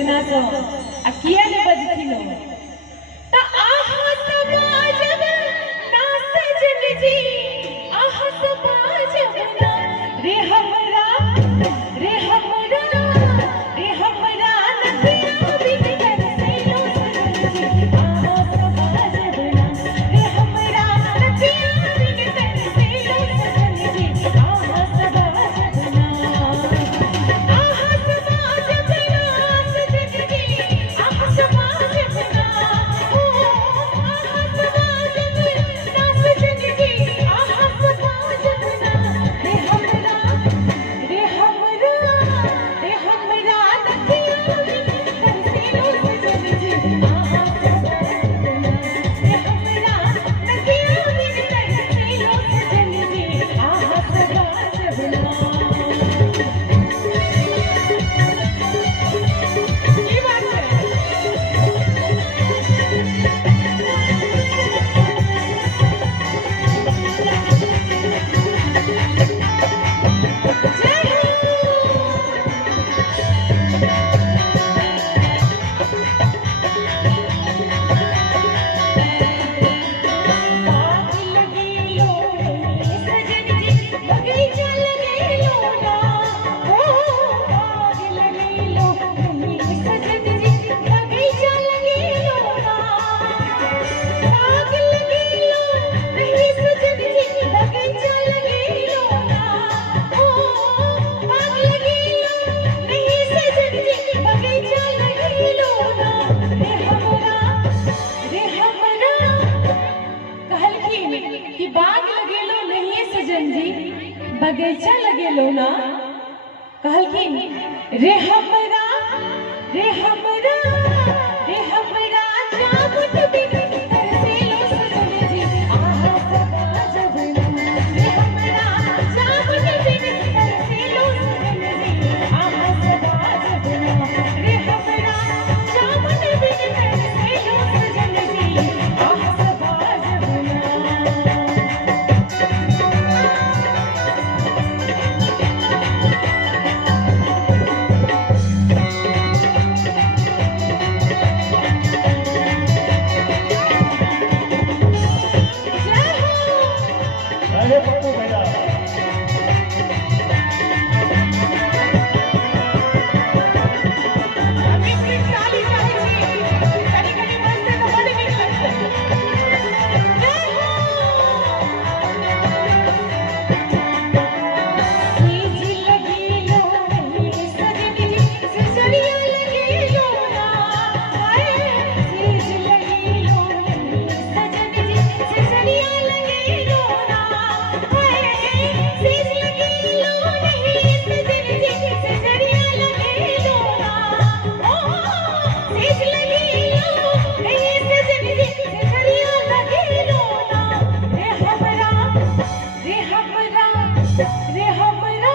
सजना सो आ किया ने बजथिन त आहा समाजब ना सजन जी आहा समाजब ना रे हमरा रे हमरा रे हमरा नदिया बिन कर से लो सजन जी आहा समाजब ना रे हमरा नदिया बिन कर से लो सजन जी आहा समाजब ना आहा समाजब ना सजन जी आहा समाजब ना ओ आहा समाजब ना सजन जी आहा समाजब ना रे हमरा रे हमरा रे हमरा नदिया बिन कर से लो सजन जी आहा समाजब ना रे हमरा नदिया बिन कर से लो सजन जी आहा समाजब ना की बात है जय बाग लगे लो सजन जी बगीचा लगे लो ना ओ बाग लगे लो सजन जी बगीचा लगे लो ना बाग लगे लो सजन जी बगीचा लगे लो ना ओ बाग लगे लो सजन जी बगीचा लगे लो ना रे हमरा कहलखिन कि बाग लगेलो नहीं सजन जी बगीचा लगेलो ना कहलखिन रे हमरा रे हमरा रे हमरा जामुन बिन कर से लो सजन जी आहा समाजब ना रे हमरा जामुन बिन कर से लो सजन जी आहा समाजब ना रे हमरा जामुन बिन कर से लो सजन जी आहा समाजब ना जय हो अरे पप्पू भैया अभी सिर्फ ताली चाहे छी कनी कनी बजते तो बड़ नीक लगतै जय हो सीज लगी लो सजन जी सिसरिया लगी लो ना हाय सीज लगी लो सजन जी सिसरिया लगी लो ना हाय सीज लगी लो सजन जी सिसरिया लगी लो ना ओ सीज लगी लो सजन जी सिसरिया लगी लो ना रे हमरा रे हमरा रे हमरा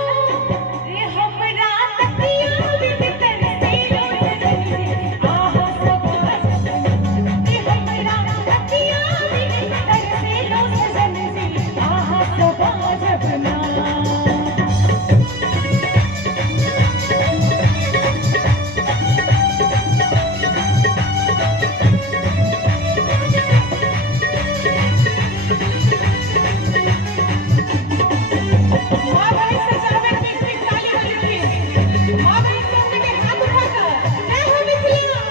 रे हमरा तकिया बिन कर से लो सजन जी आहा समाजब ना रे हमरा तकिया बिन कर से लो सजन जी आहा समाजब ना माँ भाई सजावे ठीक ठीक ताली बजती माँ भाई सब के हाथ उठाकर जय हो मिथिला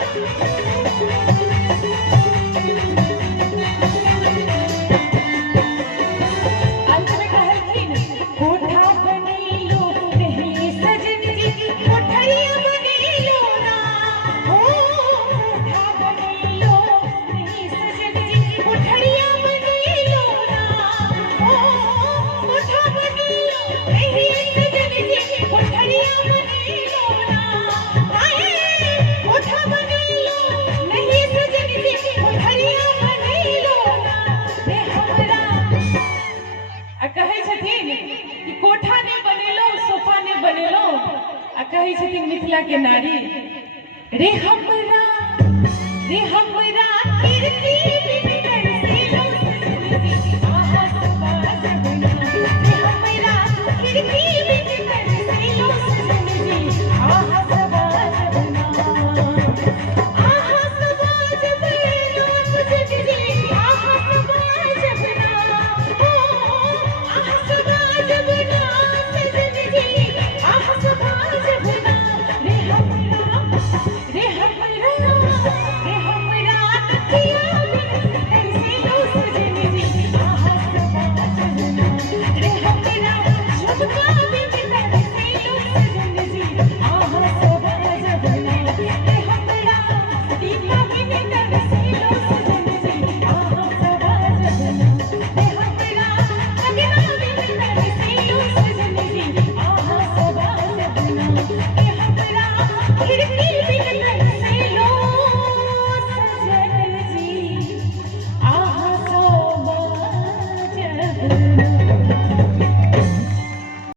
अंत में कहलखिन कोठा बनेलो नहीं सजन जी कोठरिया बनेलो ना हो कोठा बनेलो नहीं सजन जी कोठरिया बनेलो ना हो कोठा बनेलो नहीं सजन जी कोठरिया बनेलो ना आए कोठा बनेलो नहीं सजन जी कोठरिया बनेलो ना रे हमरा आ कहै छथिन कि कोठा ने बनेलो सोफा ने बनेलो आ कहै छथिन मिथिला के नारी रे हमरा कीर्ति